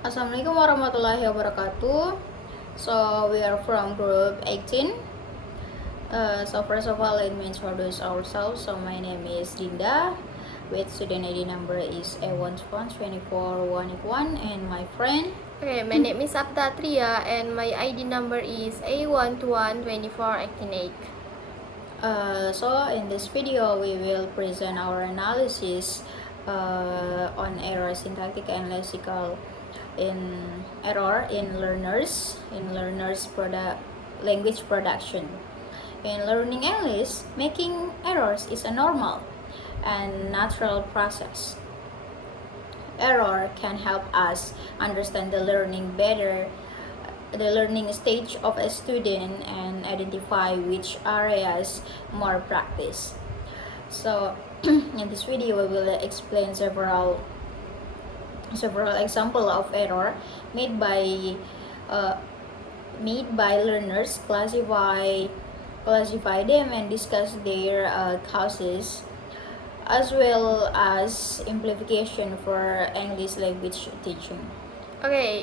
Assalamualaikum warahmatullahi wabarakatuh. So we are from group 18. So first of all, let me introduce ourselves. So my name is Dinda, with student ID number is A1124181, and my friend. Okay, my name is Apta Tria and my ID number is A1212488. So in this video, we will present our analysis on error syntactic and lexical in error in learners language production. In learning English, making errors is a normal and natural process. Error can help us understand the learning better, the learning stage of a student, and identify which areas more practice. So in this video, we will explain several example of error made by learners, classify them and discuss their causes, as well as implication for English language teaching. Okay,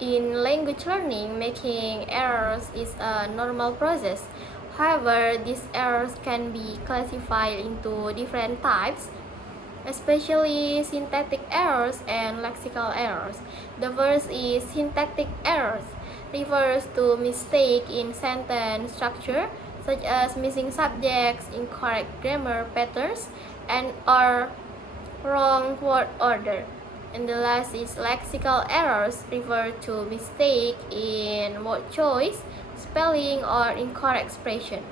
in language learning, making errors is a normal process. However, these errors can be classified into different types, especially syntactic errors and lexical errors. The first is syntactic errors, refers to mistake in sentence structure, such as missing subjects, incorrect grammar patterns, and or wrong word order. And the last is lexical errors, refer to mistake in word choice, spelling, or incorrect expression.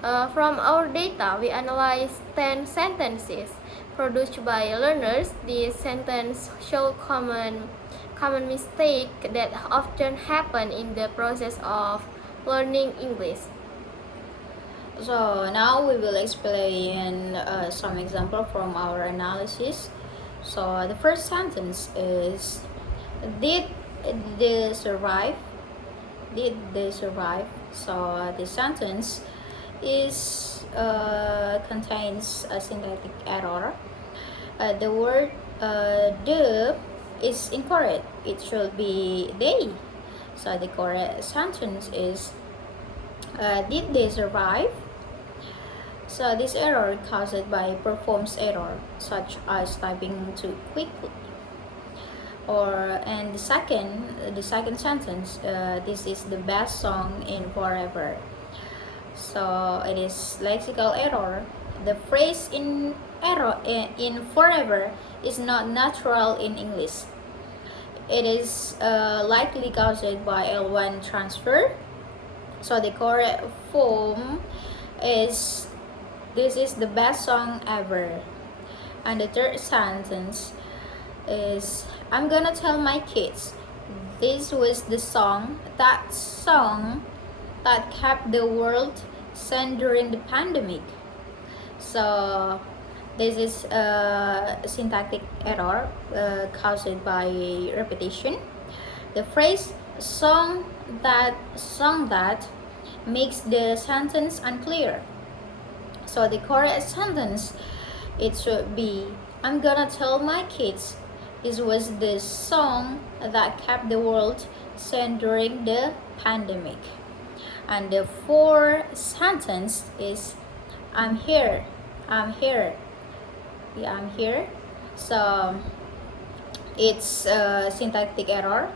From our data, we analyzed 10 sentences produced by learners. These sentences show common mistakes that often happen in the process of learning English. So now we will explain some example from our analysis. So the first sentence is, did they survive? Did they survive? So the sentence is contains a syntactic error. The word the is incorrect. It should be they. So the correct sentence is, did they survive? So this error caused by performance error, such as typing too quickly. And the second sentence, this is the best song in forever. So it is lexical error. The phrase in forever is not natural in English. It is likely caused by L1 transfer. So the correct form is, this is the best song ever. And the third sentence is, I'm gonna tell my kids this was the song that kept the world sane during the pandemic. So this is a syntactic error caused by repetition. The phrase song that makes the sentence unclear. So the correct sentence, it should be, I'm gonna tell my kids this was the song that kept the world sane during the pandemic. And the fourth sentence is, I'm here. Yeah, I'm here. So it's a syntactic error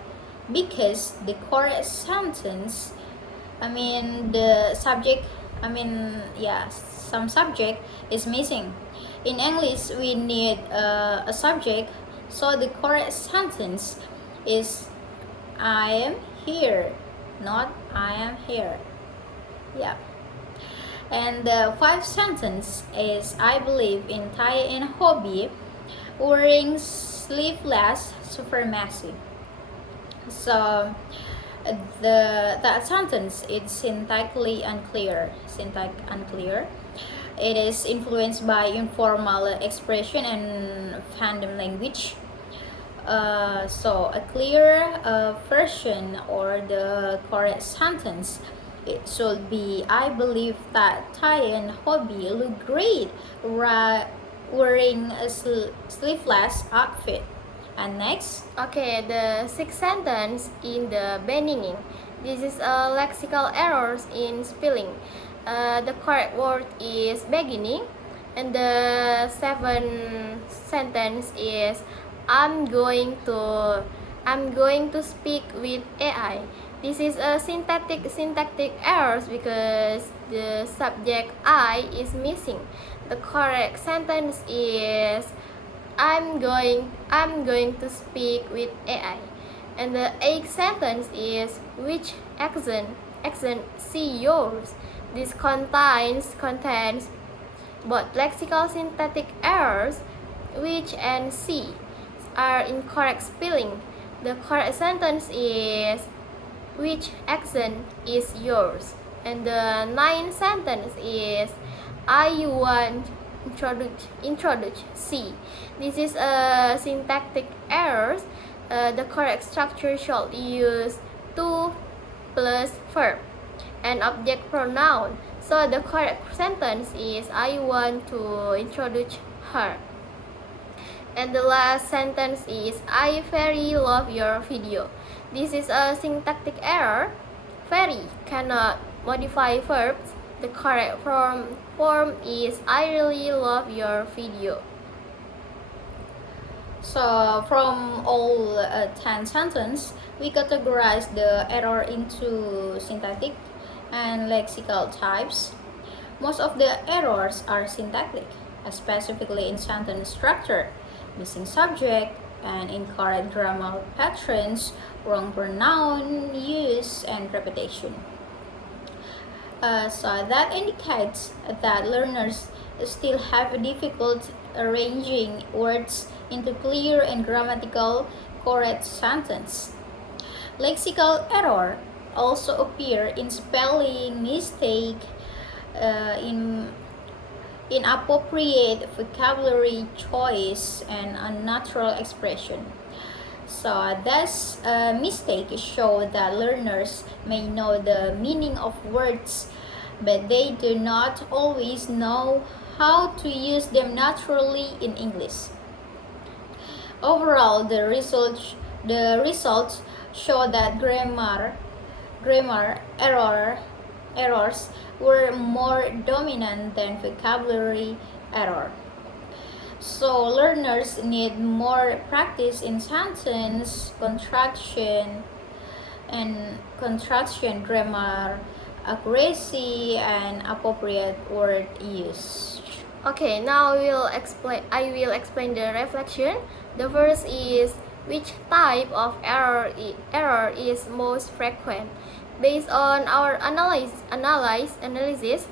because the correct sentence, the subject, some subject is missing. In English, we need a subject, so the correct sentence is, I am here, not I am here. Yeah. And the fifth sentence is, I believe in tie and hobby wearing sleeveless supremacy. So that sentence is syntactically unclear. It is influenced by informal expression and fandom language. So a clear version or the correct sentence, it should be, I believe that Ty and Hobby look great wearing a sleeveless outfit. And next, Okay, the sixth sentence in the beginning. This is a lexical errors in spelling. The correct word is beginning, and the seventh sentence is I'm going to I'm going to speak with AI. This is a syntactic errors because the subject I is missing. The correct sentence is I'm going to speak with AI. And the eighth sentence is which accent see yours. This contains both lexical syntactic errors, which and see are incorrect spelling. The correct sentence is which accent is yours. And the ninth sentence is I want introduce C. This is a syntactic error. The correct structure should use to plus verb and object pronoun. So the correct sentence is I want to introduce her. And the last sentence is I very love your video. This is a syntactic error. Very cannot modify verbs. The correct form is I really love your video. so from all 10 sentences, we categorize the error into syntactic and lexical types. Most of the errors are syntactic, specifically in sentence structure, missing subject, and incorrect grammar patterns, wrong pronoun use, and repetition. So that indicates that learners still have a difficult arranging words into clear and grammatical correct sentence. Lexical error also appear in spelling mistake, in inappropriate vocabulary choice, and unnatural expression. So thus, mistakes show that learners may know the meaning of words, but they do not always know how to use them naturally in English. Overall, the results show that grammar errors were more dominant than vocabulary error. So learners need more practice in sentence construction, grammar accuracy, and appropriate word use. Okay, now I will explain the reflection. The first is which type of error is most frequent. Based on our analysis,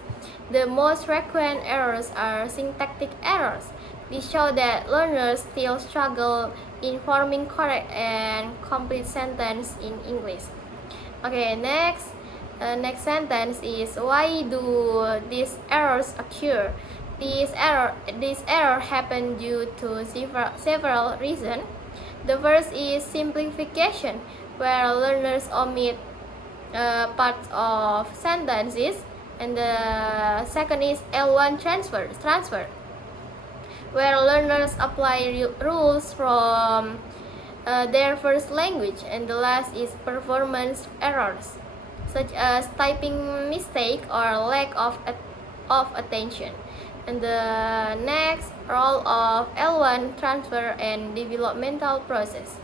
the most frequent errors are syntactic errors. These show that learners still struggle in forming correct and complete sentence in English. Okay, next sentence is why do these errors occur? This error happen due to several reasons. The first is simplification, where learners omit parts of sentences, and the second is L1 transfer, where learners apply rules from their first language, and the last is performance errors, such as typing mistake or lack of attention. And the next role of L1 transfer and developmental process.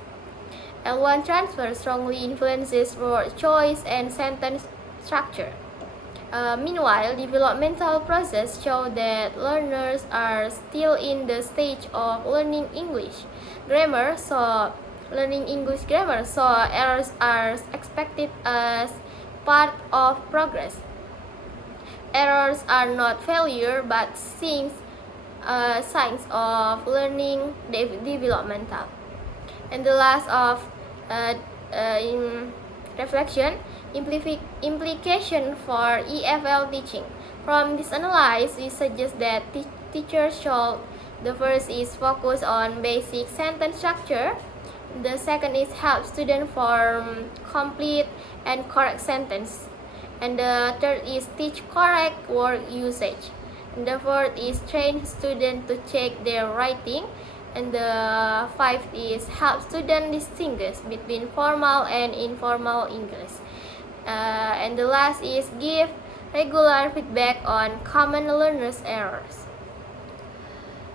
L1 transfer strongly influences word choice and sentence structure. Meanwhile, developmental process show that learners are still in the stage of learning English grammar, so errors are expected as part of progress. Errors are not failure but signs of learning developmental. And the last of in reflection, implication for EFL teaching. From this analysis, we suggest that teachers should, the first is focus on basic sentence structure. The second is help students form complete and correct sentence. And the third is teach correct word usage. And the fourth is train students to check their writing. And the fifth is help students distinguish between formal and informal English. And the last is give regular feedback on common learners' errors.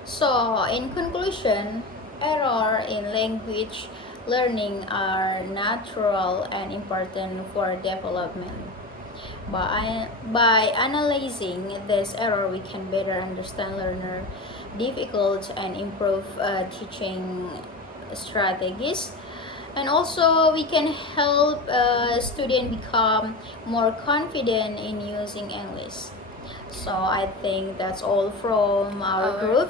So, in conclusion, error in language learning are natural and important for development. By analyzing this error, we can better understand learner difficult and improve teaching strategies. And also, we can help student become more confident in using English. So I think that's all from our group.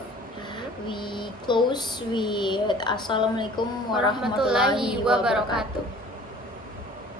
We close with Assalamualaikum warahmatullahi wabarakatuh.